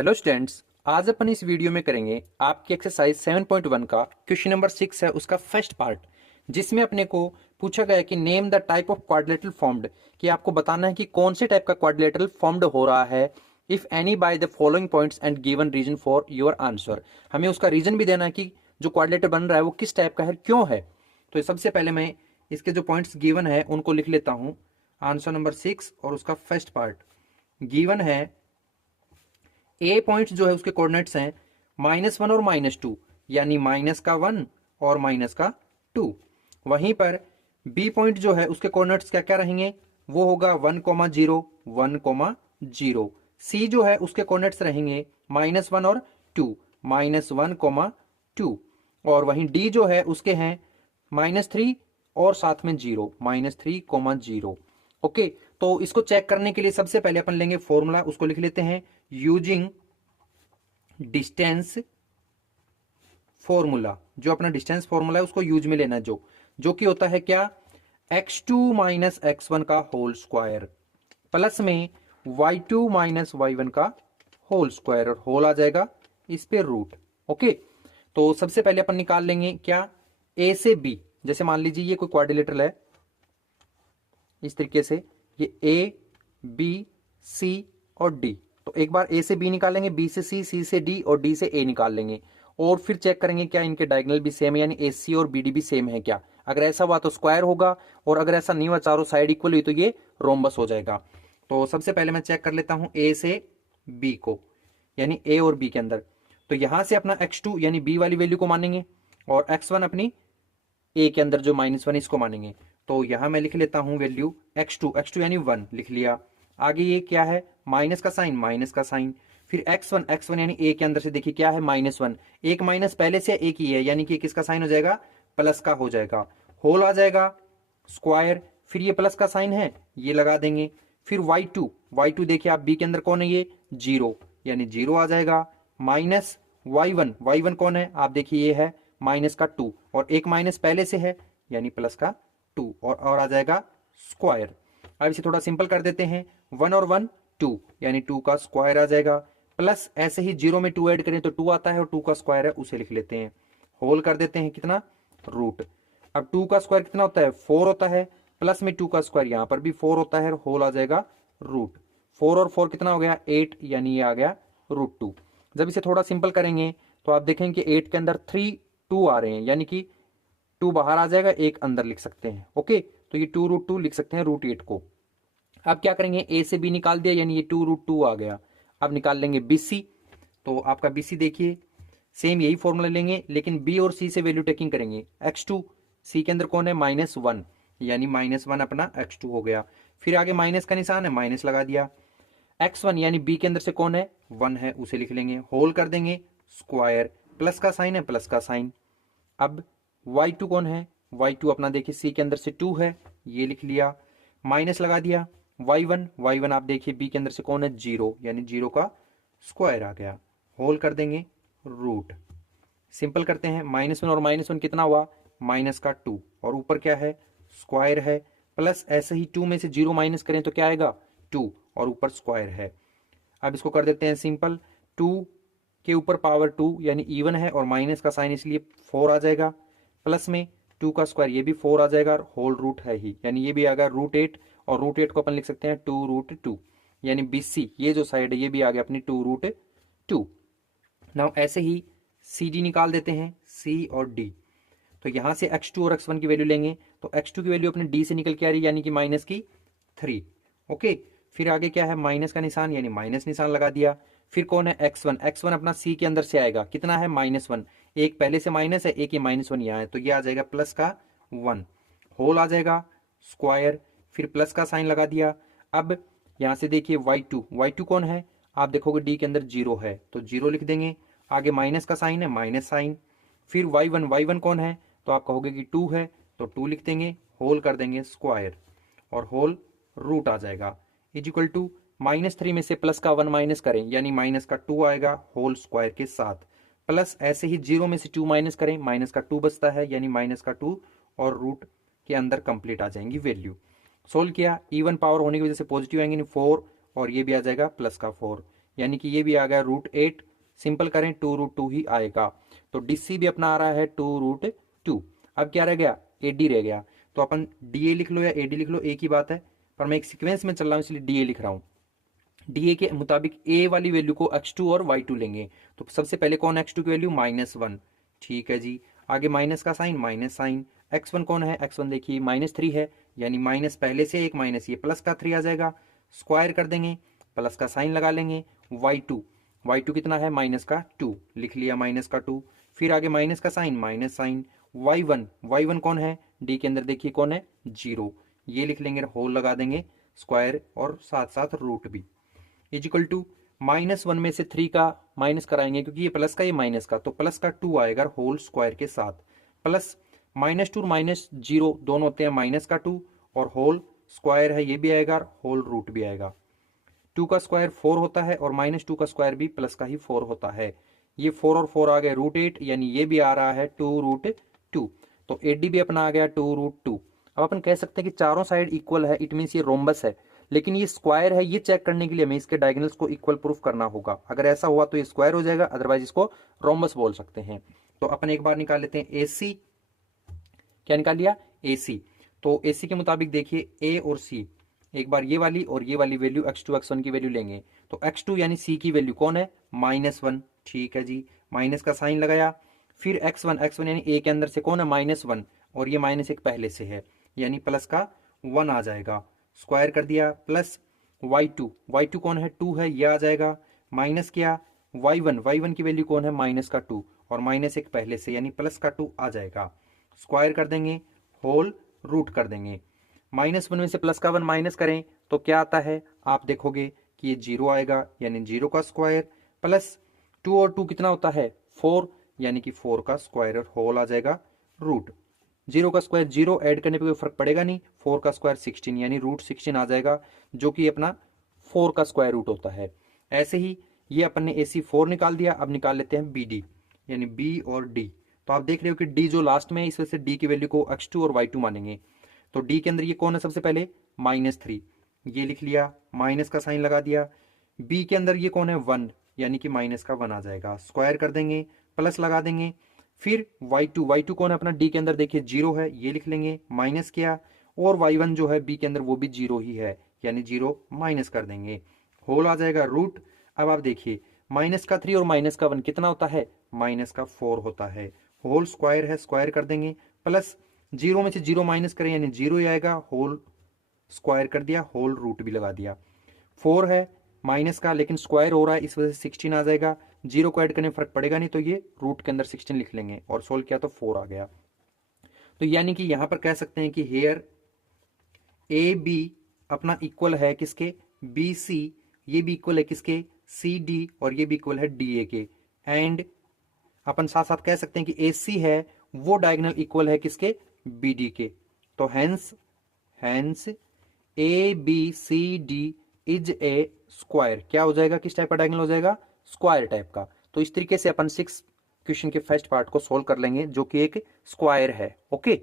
Hello students, आज अपन इस video में करेंगे आपकी एक्सरसाइज 7.1 का क्वेश्चन नंबर 6 है उसका फर्स्ट पार्ट, जिसमें अपने को पूछा गया है कि name the type of quadrilateral formed, कि आपको बताना है कि कौन से टाइप का क्वाड्रिलेटरल फॉर्म्ड हो रहा है if any by the following points and given reason for your answer. हमें उसका रीजन भी देना है कि जो क्वाड्रिलेटर बन रहा है वो किस टाइप का है, क्यों है। तो सबसे पहले मैं इसके जो पॉइंट्स गिवन है उनको लिख लेता हूं। आंसर नंबर 6 और उसका फर्स्ट पार्ट गिवन है। ए पॉइंट जो है उसके कोऑर्डिनेट्स हैं -1 और -2, यानी -1 और -2। वहीं पर बी पॉइंट जो है उसके कोऑर्डिनेट्स क्या क्या रहेंगे, वो होगा 1,0 1,0। सी जो है उसके कोऑर्डिनेट्स रहेंगे -1 और 2 -1,2। और वहीं डी जो है उसके हैं -3 और साथ में 0 -3,0। ओके, तो इसको चेक करने के लिए सबसे पहले अपन लेंगे फॉर्मूला, उसको लिख लेते हैं यूजिंग डिस्टेंस फॉर्मूला। जो अपना डिस्टेंस फॉर्मूला है उसको यूज में लेना है, जो कि होता है क्या, x2 माइनस x1 का होल स्क्वायर प्लस में y2 माइनस y1 का होल स्क्वायर, और होल आ जाएगा इस पे रूट। ओके, तो सबसे पहले अपन निकाल लेंगे क्या, a से b। जैसे मान लीजिए ये कोई क्वाड्रिलेटरल है, इस तरीके से ये a b c और d। तो एक बार a से b निकालेंगे, b से c से d और d से a निकाल लेंगे, और फिर चेक करेंगे क्या इनके डायगोनल भी सेम है, यानी AC और BD भी सेम है क्या। अगर ऐसा हुआ तो स्क्वायर होगा, और अगर ऐसा नहीं हुआ, चारों साइड इक्वल हुई, तो ये रोम्बस हो जाएगा। तो सबसे पहले मैं चेक कर लेता हूं A से B को, यानी A और B के अंदर। तो यहां से अपना x2 यानी B वाली वैल्यू को मानेंगे, और x1 अपनी A के अंदर जो -1 इसको मानेंगे। तो यहां मैं लिख लेता हूं वैल्यू x2 यानी 1 लिख लिया। आगे ये क्या है, माइनस का साइन। फिर x1 यानी a के अंदर से देखिए क्या है, -1। एक माइनस पहले से एक ही है, यानी कि किसका साइन हो जाएगा, प्लस का हो जाएगा। होल आ जाएगा स्क्वायर, फिर ये प्लस का साइन है ये लगा देंगे। फिर y2 देखिए आप b के अंदर कौन है, ये 0, यानी 0 आ जाएगा। माइनस y1 कौन है, आप देखिए ये है -2, और एक माइनस पहले से है यानी +2, और आ जाएगा स्क्वायर। अब इसे थोड़ा सिंपल कर देते हैं, 1 और 1 2, यानी 2 का स्क्वायर आ जाएगा। प्लस ऐसे ही 0 में 2 ऐड करें तो 2 आता है, और 2 का स्क्वायर है उसे लिख लेते हैं। होल कर देते हैं कितना, रूट। अब 2 का स्क्वायर कितना होता है, 4 होता है, प्लस में 2 का स्क्वायर यहां पर भी 4 होता है, होल आ जाएगा रूट। 4 और 4 कितना हो गया, 8, यानी ये आ गया √2। जब इसे थोड़ा सिंपल करेंगे तो आप देखेंगे कि 8 के अंदर 3 2 आ रहे हैं, यानी कि 2 बाहर आ जाएगा, एक अंदर लिख सकते हैं। ओके, तो ये 2√2 लिख सकते हैं √8 को। अब क्या करेंगे, ए से बी निकाल दिया, यानी ये 2√2 आ गया। अब निकाल लेंगे BC। तो आपका BC देखिए सेम यही फॉर्मूला लेंगे, लेकिन B और C से वैल्यू टेकिंग करेंगे। x2 C के अंदर कौन है, -1, यानी -1 अपना x2 हो गया। फिर आगे माइनस का निशान है, माइनस लगा दिया। x1 यानी B के अंदर से कौन है, 1 है, उसे लिख लेंगे। होल कर देंगे स्क्वायर, प्लस का साइन है, प्लस का साइन। अब y2 कौन है, y2 अपना देखिए C के अंदर से 2 है, ये लिख लिया। माइनस लगा दिया। y1 आप देखिए B के अंदर से कौन है, 0, यानी 0 का स्क्वायर आ गया। होल कर देंगे रूट। सिंपल करते हैं, -1 और -1 कितना हुआ, -2, और ऊपर क्या है, स्क्वायर है। प्लस ऐसे ही 2 में से 0 माइनस करें तो क्या आएगा, 2, और ऊपर स्क्वायर है। अब इसको कर देते हैं सिंपल, 2 के ऊपर पावर 2 यानी इवन है, और माइनस का साइन इसलिए 4 आ जाएगा। प्लस में 2 का स्क्वायर ये भी 4 आ जाएगा, और होल रूट है ही, यानी ये भी आ गया √8, और √8 को अपन लिख सकते हैं 2√2, यानी BC ये जो साइड है ये भी आ गया अपनी 2√2। नाउ ऐसे ही CD निकाल देते हैं, C और D। तो यहां से x2 और x1 की वैल्यू लेंगे, तो x2 की वैल्यू अपने D से निकल के आ रही है, यानी कि -3। ओके, फिर आगे क्या है, माइनस का निशान, यानी माइनस निशान लगा दिया। फिर कौन है, x1 अपना C के अंदर से आएगा, कितना है, -1। एक पहले से माइनस है, एक ये -1 यहाँ है, तो ये आ जाएगा प्लस का 1। होल आ जाएगा स्क्वायर, फिर प्लस का साइन लगा दिया। अब यहां से देखिए y2 कौन है, आप देखोगे D के अंदर 0 है, तो 0 लिख देंगे। आगे माइनस का साइन है, माइनस साइन। फिर y1 कौन है, तो आप कहोगे कि 2 है, तो 2 लिख देंगे। होल कर देंगे स्क्वायर, और होल रूट आ जाएगा, इजिकल टू -3 में से प्लस का 1 माइनस करें, यानी -2 आएगा होल स्क्वायर के साथ। प्लस ऐसे ही 0 में से 2 माइनस करें, -2 बचता है, यानी -2, और रूट के अंदर कंप्लीट आ जाएंगी वैल्यू। सोल्व किया, इवन पावर होने की वजह से पॉजिटिव आएंगे, 4, और ये भी आ जाएगा +4, यानी कि ये भी आ गया √8, सिंपल करें 2√2 ही आएगा। तो डीसी भी अपना आ रहा है 2√2। अब क्या रह गया, एडी रह गया। तो अपन डीए लिख लो या एडी लिख लो, एक ही बात है, पर मैं एक सीक्वेंस में चल रहा हूं इसलिए डीए लिख रहा हूं। डीए के मुताबिक ए वाली वैल्यू को x2 और y2 लेंगे। तो सबसे पहले कौन है x2 की वैल्यू -1, ठीक है जी। आगे माइनस का साइन, माइनस साइन। x1 कौन है, x1 देखिए -3 है, यानी माइनस पहले से एक माइनस ये प्लस का 3 आ जाएगा, स्क्वायर कर देंगे, प्लस का साइन लगा लेंगे। y2 कितना है, -2 लिख लिया, -2। फिर आगे माइनस का साइन, माइनस साइन। y1 कौन है, डी के अंदर देखिए कौन है, 0, ये लिख लेंगे, होल लगा देंगे, स्क्वायर और साथ साथ रूट भी, इजिकल टू -1 में से 3 का माइनस कराएंगे क्योंकि ये प्लस का ये माइनस का, तो प्लस का 2 आएगा होल स्क्वायर के साथ, प्लस -2 -0 दोनों होते हैं माइनस का 2, और होल स्क्वायर है ये भी आएगा, होल रूट भी आएगा। 2 का स्क्वायर 4 होता है और -2 का स्क्वायर भी प्लस का ही 4 होता है। ये 4 और 4 आ गए √8, यानी ये भी आ रहा है 2√2। तो एडी भी अपना आ गया 2√2। अब अपन कह सकते हैं कि चारों साइड इक्वल है, इट मीन्स ये रोम्बस है, लेकिन ये स्क्वायर है, ये चेक करने के लिए हमें इसके डायगोनल्स को इक्वल प्रूफ करना होगा। अगर ऐसा हुआ तो ये स्क्वायर हो जाएगा, अदरवाइज इसको रोम्बस बोल सकते हैं। तो अपन एक बार निकाल लेते हैं एसी, क्या निकाल लिया, एसी। तो एसी के मुताबिक देखिए ए और सी, एक बार ये वाली और ये वाली वैल्यू x2 x1 की वैल्यू लेंगे। तो x2 यानी सी की वैल्यू कौन है, -1, ठीक है जी, माइनस का साइन लगाया। फिर x1 यानी ए के अंदर से कौन है, -1, और ये -1 पहले से है, यानी प्लस का 1 आ जाएगा, स्क्वायर कर दिया, प्लस y2 कौन है, 2 है, ये आ जाएगा, माइनस किया, y1 की वैल्यू कौन है, -2, और -1 पहले से यानी प्लस का 2 आ जाएगा, स्क्वायर कर देंगे, होल रूट कर देंगे। -1 में से प्लस का 1 माइनस करें तो क्या आता है, आप देखोगे कि ये 0 आएगा, यानी 0 का स्क्वायर, प्लस 2 और 2 कितना होता है, 4, यानी कि 4 का स्क्वायर, और होल आ जाएगा रूट। 0 का स्क्वायर 0, ऐड करने पे कोई फर्क पड़ेगा नहीं, 4 का स्क्वायर 16, यानी √16 आ जाएगा, जो कि अपना 4 का स्क्वायर रूट होता है। ऐसे ही ये अपन ने AC 4 निकाल दिया। अब निकाल लेते हैं BD, यानी B और D। तो आप देख रहे हो कि D जो लास्ट में है, इस वजह से D की वैल्यू को x2 और y2 मानेंगे। तो D के अंदर ये कौन है, सबसे पहले -3, ये लिख लिया, माइनस का साइन लगा दिया। B के अंदर ये कौन है, 1, यानी कि माइनस का 1 आ जाएगा, स्क्वायर कर देंगे, प्लस लगा देंगे। फिर y2 कौन है अपना D के अंदर, देखिए 0 है, ये लिख लेंगे, माइनस किया, और y1 जो है B के अंदर वो भी 0 ही है, यानी 0 माइनस कर देंगे, होल आ जाएगा रूट। अब आप देखिए माइनस का 3 और माइनस का 1 कितना होता है, माइनस का 4 होता है, होल स्क्वायर है, स्क्वायर कर देंगे, प्लस 0 में से 0 माइनस करें यानी 0 ही आएगा, होल स्क्वायर कर दिया, होल रूट भी लगा दिया। 4 है माइनस का, लेकिन स्क्वायर हो रहा है, इस वजह से 16 आ जाएगा, 0 को ऐड करने में फर्क पड़ेगा नहीं, तो ये रूट के अंदर 16 लिख लेंगे, और सोल्व किया तो 4 आ गया। तो यानी कि यहां पर कह सकते हैं कि हेयर AB अपना इक्वल है किसके, BC, ये भी इक्वल है किसके, CD, और ये भी इक्वल है DA के। एंड अपन साथ साथ कह सकते हैं कि AC है वो डायगोनल इक्वल है किसके, BD के। तो hence ABCD is a square, क्या हो जाएगा, किस टाइप का डायगोनल हो जाएगा, स्क्वायर टाइप का। तो इस तरीके से अपन 6 क्वेश्चन के फर्स्ट पार्ट को सोल्व कर लेंगे, जो कि एक स्क्वायर है। ओके।